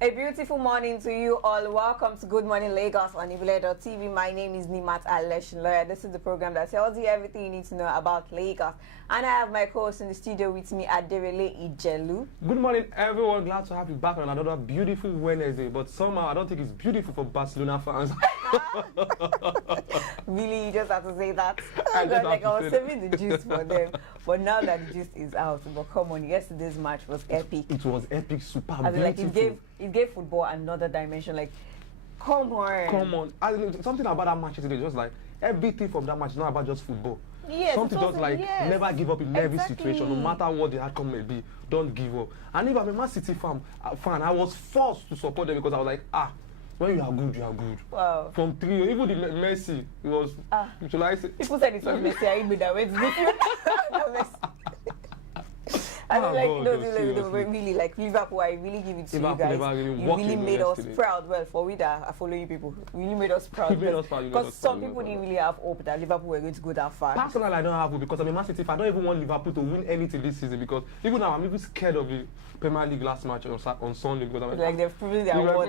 A beautiful morning to you all. Welcome to Good Morning Lagos on Ibile.tv. My name is Nimat Aleshinloya. This is the program that tells you everything you need to know about Lagos. And I have my co-host in the studio with me, Aderele Ijelu. Good morning, everyone. Glad to have you back on another beautiful Wednesday. But somehow, I don't think it's beautiful for Barcelona fans. Really, you just have to say that? I was saving the gist for them. But now that the gist is out, but come on, yesterday's match was epic. It was epic, super beautiful. Like it gave football another dimension. Like, come on. Something about that match today, just like everything from that match is not about just football. Yes, something just like never give up in every situation, no matter what the outcome may be. Don't give up. And if I'm a Man City fan, I was forced to support them because I was like, when you are good, you are good. Wow. From 3, even the Messi, it was. Should I say? People said it was Messi. I admit that went Messi. I mean, really, like Liverpool, I really give it to you guys. You really made us proud. Well, for we that are following you people, you really made us proud. Because some people didn't really have hope that Liverpool were going to go that far. Personally, I don't have hope because I'm a Man City. I don't even want Liverpool to win anything this season because even now I'm even scared of the Premier League last match on Sunday because I'm like they've proven their worth.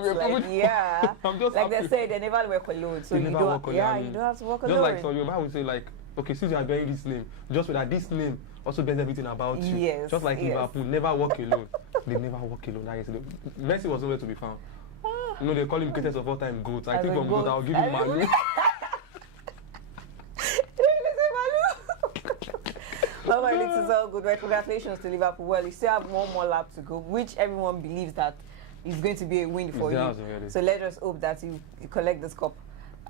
I'm just like they say they never work alone, so you don't have to work alone. Just like so, your man would say like, okay, since you are bearing this name, just so that this name also bears everything about you. Yes, just like Liverpool, never walk alone. They never walk alone. Like I said, Messi was nowhere to be found. They call him greatest of all time GOAT. I think from GOAT, I'll give him Manu. Well, this is all good. Right? Congratulations to Liverpool. Well, you still have one more lap to go, which everyone believes that is going to be a win for you. So let us hope that you collect this cup.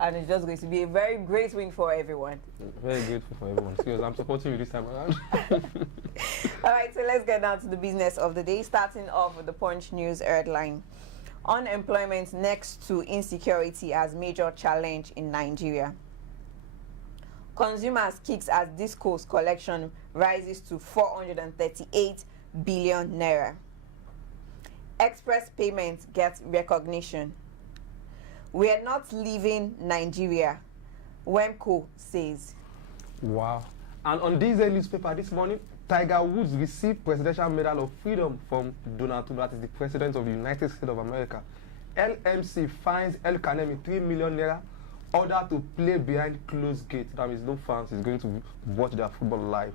And it's just going to be a very great win for everyone. Very grateful for everyone. Because I'm supporting you this time around. All right, so let's get down to the business of the day, starting off with the Punch News headline. Unemployment next to insecurity as major challenge in Nigeria. Consumers kicks as discos collection rises to 438 billion naira. Express payments get recognition. We are not leaving Nigeria, Wemco says. Wow. And on this newspaper this morning, Tiger Woods received Presidential Medal of Freedom from Donald Trump, that is the President of the United States of America. LMC fines El Kanemi 3 million naira, order to play behind closed gates. That means no fans is going to watch their football live.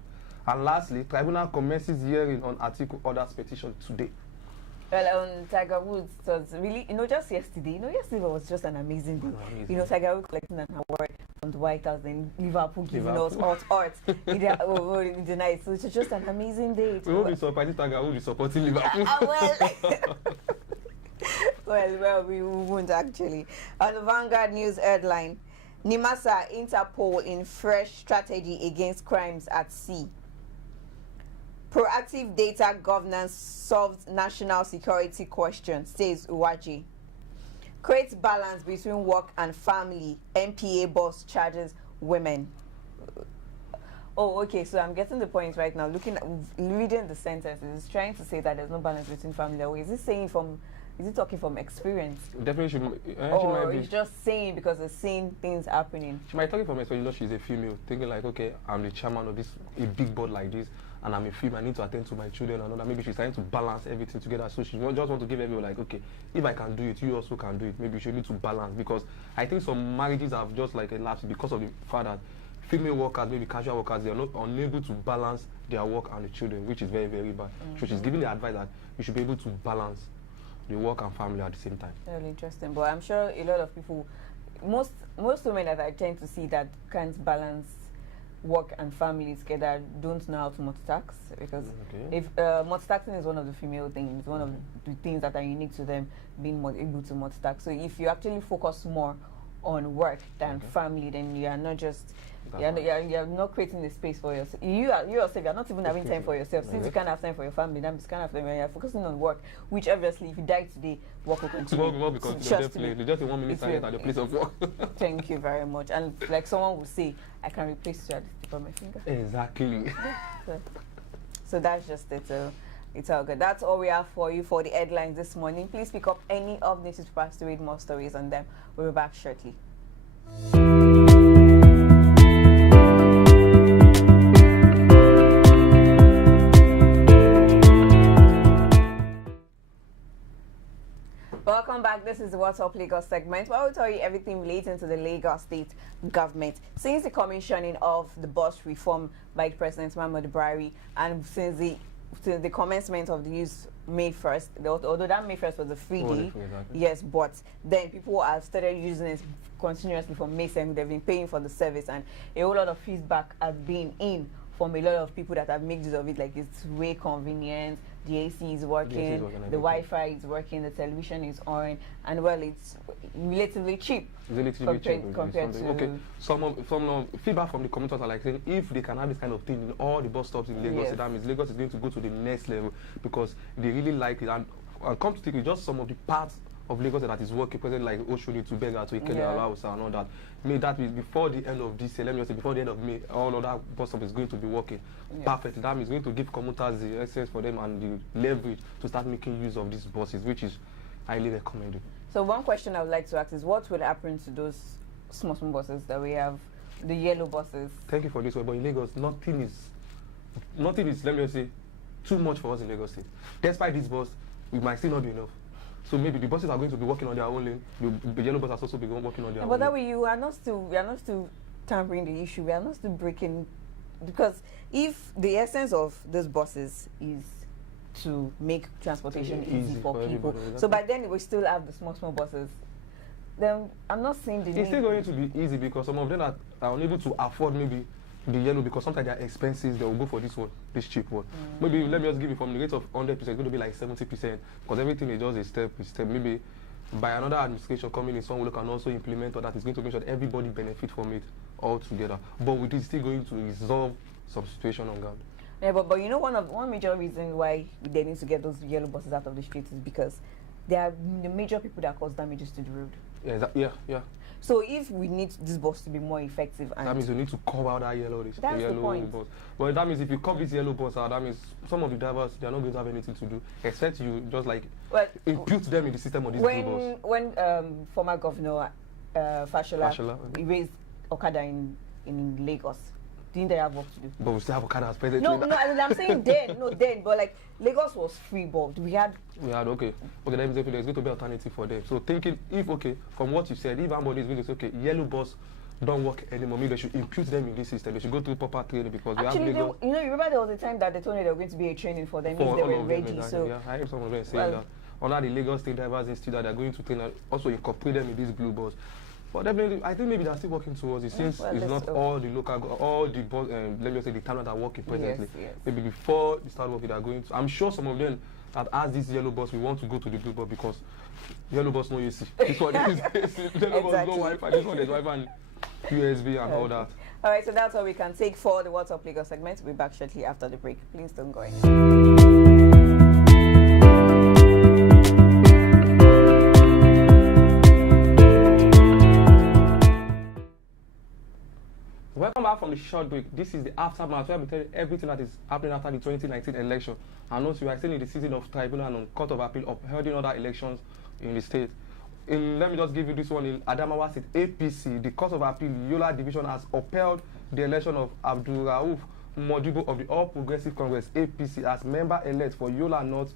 And lastly, tribunal commences hearing on article orders petition today. Well, Tiger Woods was really, just yesterday. Yesterday was just an amazing day. Tiger Woods collecting an award from the White House, and Liverpool giving us art in the night. So it's just an amazing day. We won't be surprised if Tiger Woods is supporting Liverpool. Well, we won't actually. On the Vanguard News headline, Nimasa Interpol in fresh strategy against crimes at sea. Proactive data governance solves national security question, says Uwaji. Creates balance between work and family, NPA boss charges women. Oh, okay, so I'm getting the point right now. Reading the sentences, it's trying to say that there's no balance between family and work. Is it talking from experience? Definitely should. Or it's just saying because it's seeing things happening? She might be talking from experience. She's a female, thinking like, okay, I'm the chairman of a big board like this, and I'm a female. I need to attend to my children and all that. Maybe she's trying to balance everything together. So she just want to give everyone like, okay, if I can do it, you also can do it. Maybe you need to balance, because I think some marriages have just like elapsed because of the fact that female workers, maybe casual workers, they are not unable to balance their work and the children, which is very, very bad. So she's giving the advice that you should be able to balance the work and family at the same time. Really interesting. But I'm sure a lot of people, most women that I tend to see that can't balance work and family together don't know how to multitask, because if multitasking is one of the female things, one of the things that are unique to them, being able to multitask. So if you actually focus more on work than family, then you are not just you're not creating the space for yourself. You yourself, you're not even having time for yourself. Since you can't have time for your family, then you can't have time when you're focusing on work, which obviously if you die today, work will continue. Work because just a 1 minute silence at the place of work. Thank you very much. And like someone would say, I can replace you at the tip of my finger. Exactly. So that's just it. It's all good. That's all we have for you for the headlines this morning. Please pick up any of the newspapers to read more stories on them. We'll be back shortly. Welcome back. This is the What's Up Lagos segment, where we'll tell you everything relating to the Lagos state government. Since the commissioning of the bus reform by President Muhammadu Buhari, and since the commencement of the use May 1st, although that May 1st was a free day, exactly. Yes, but then people have started using it continuously from May 2nd. They've been paying for the service, and a whole lot of feedback has been in from a lot of people that have made use of it, like it's way convenient, the AC is working, the Wi-Fi is working, the television is on, and well, it's relatively cheap. It's relatively cheap compared to... Okay, some feedback from the commenters are like saying if they can have this kind of thing in all the bus stops in Lagos, yes, that means Lagos is going to go to the next level, because they really like it. And come to think with just some of the parts of Lagos that is working present, like Oshodi to Bega to Ikele Alausa and all that. May that be before the end of this year, let me just say before the end of May, all of that bus stop is going to be working perfectly. That means going to give commuters the access for them and the leverage to start making use of these buses, which is highly recommended. So one question I would like to ask is, what will happen to those small buses that we have, the yellow buses? Thank you for this one, but in Lagos, nothing is, let me just say, too much for us in Lagos State. Despite this bus, we might still not be enough. So maybe the buses are going to be working on their own lane. The yellow buses also be working on their own lane. But that way, we are not still tampering the issue. We are not still breaking, because if the essence of those buses is to make transportation easy for people, exactly. So by then we still have the small buses. Then I'm not saying the it's still going to be easy, because some of them are unable to afford maybe the yellow, because sometimes they are expensive. They will go for this one, this cheap one. Maybe let me just give you, from the rate of 100%, it's going to be like 70%, because everything is just a step by step. Maybe by another administration coming in, someone can also implement, or that is going to make sure that everybody benefit from it all together. But it is still going to resolve some situation on ground. Yeah, but you know, one major reason why they need to get those yellow buses out of the streets is because they are the major people that cause damages to the road. Yeah. So if we need this bus to be more effective, and that means we need to cover out that yellow bus. But that means if you cover this yellow bus out, that means some of the drivers, they are not going to have anything to do, except you just like impute them in the system of this bus. When former Governor Fashola raised Okada in Lagos, didn't they have work to do? But we still have Okada as president. No, I'm saying then, but like Lagos was free, but we had okay, that means there's going to be alternative for them. So thinking, if from what you said, if somebody is going to say, okay, yellow bus don't work anymore, maybe they should impute them in this system. They should go through proper training, because actually, we have Lagos. You remember there was a time that they told me there was going to be a training for them if they were ready. So yeah, I heard some of them saying that. Under the Lagos State Drivers Institute, that they're going to train and also incorporate them in this blue bus. But definitely, I think maybe they're still working towards it, since it's not all the local, let me say, the town that are working presently. Yes. Maybe before they start working, they're going to. I'm sure some of them that as this yellow bus, we want to go to the blue bus, because yellow bus no AC. This one is AC. Yellow bus no Wi-Fi. This one is Wi-Fi and USB and all that. All right, so that's all we can take for the What's Up Lagos segment. We'll be back shortly after the break. Please don't go anywhere. Welcome back from the short break. This is the aftermath, where we tell you everything that is happening after the 2019 election. And also, we are still in the season of tribunal and court of appeal upholding other elections in the state. Let me just give you this one. In Adamawa State, APC, the court of appeal, Yola division, has upheld the election of Abdul Rauf Modibo of the All Progressive Congress, APC, as member-elect for Yola North,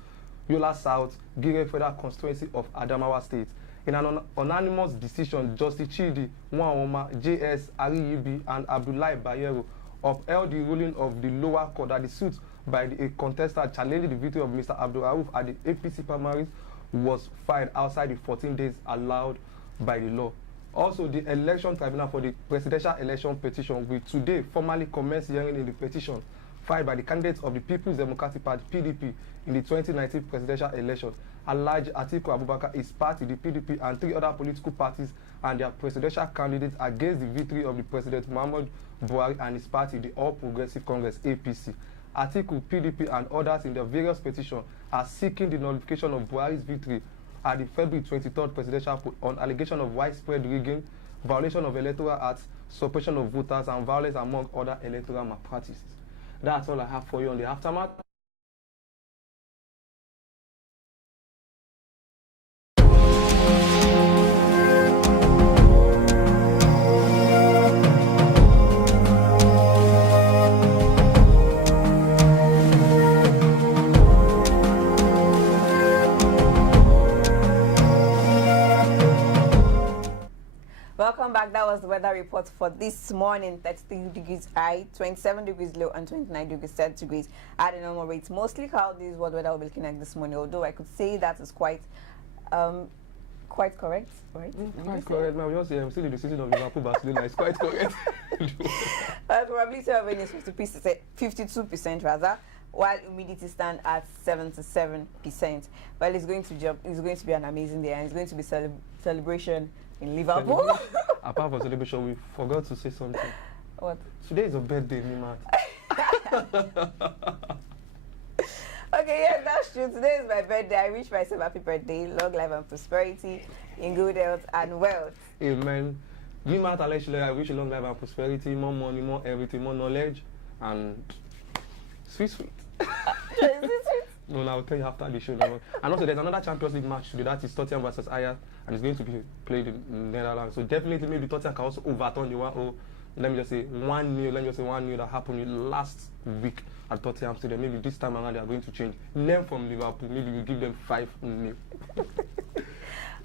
Yola South, Gire Federal Constituency of Adamawa State. In an unanimous decision, Justice Chidi Nwaoma, J.S. Ariyibi, and Abdullahi Bayero upheld the ruling of the lower court that the suit by a contestant challenging the victory of Mr. Abdul Rauf at the APC primaries was filed outside the 14 days allowed by the law. Also, the election tribunal for the presidential election petition will today formally commence hearing in the petition filed by the candidates of the People's Democratic Party, PDP, in the 2019 presidential election. Alhaji Atiku Abubakar, his party, the PDP, and 3 other political parties and their presidential candidates against the victory of the President Muhammadu Buhari and his party, the All Progressive Congress, APC. Atiku, PDP, and others in their various petitions are seeking the nullification of Buhari's victory at the February 23rd presidential poll on allegation of widespread rigging, violation of electoral acts, suppression of voters, and violence among other electoral malpractices. That's all I have for you on the aftermath. back. That was the weather report for this morning. 33 degrees high, 27 degrees low, and 29 degrees centigrade at the normal rates. Mostly cloudy is what weather will be looking like this morning, although I could say that is quite correct, right? Quite correct. Now, we I'm still in the season of Liverpool Barcelona. It's quite correct. Probability of rain is 52% rather, while humidity stand at 77%. Well, it's going to jump. It's going to be an amazing day, and it's going to be celebration in Liverpool. Apart from celebration, we forgot to say something. What? Today is a birthday, Nimat. Okay, yes, that's true. Today is my birthday. I wish myself happy birthday, long life and prosperity, in good health and wealth. Amen. Nimat, I wish you long life and prosperity, more money, more everything, more knowledge, and sweet. No, I'll tell you after the show. No. And also, there's another Champions League match today. That is Tottenham versus Ajax, and it's going to be played in Netherlands. So definitely, maybe Tottenham can also overturn the 1-0. Let me just say 1-0. Let me just say 1-0 that happened last week at Tottenham Stadium. Maybe this time around they are going to change. Learn from Liverpool. Maybe we give them 5-0.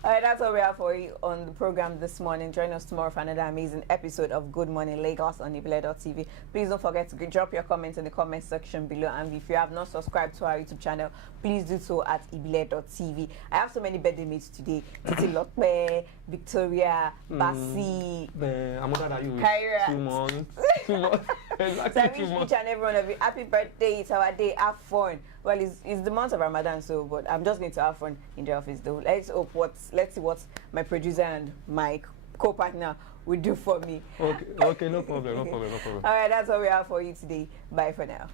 All right, that's all we have for you on the program this morning. Join us tomorrow for another amazing episode of Good Morning Lagos on Ibile.tv. Please don't forget to drop your comments in the comment section below. And if you have not subscribed to our YouTube channel, please do so at Ibile.tv. I have so many birthday mates today. Titi Lokpe, Victoria, Basi, Kyra. 2 months. 2 months. So I wish each and every one of you happy birthday. It's our day. Have fun. Well, it's the month of Ramadan, so but I'm just going to have fun in the office though. Let's see what my producer and my co-partner will do for me. Okay, no problem. All right, that's all we have for you today. Bye for now.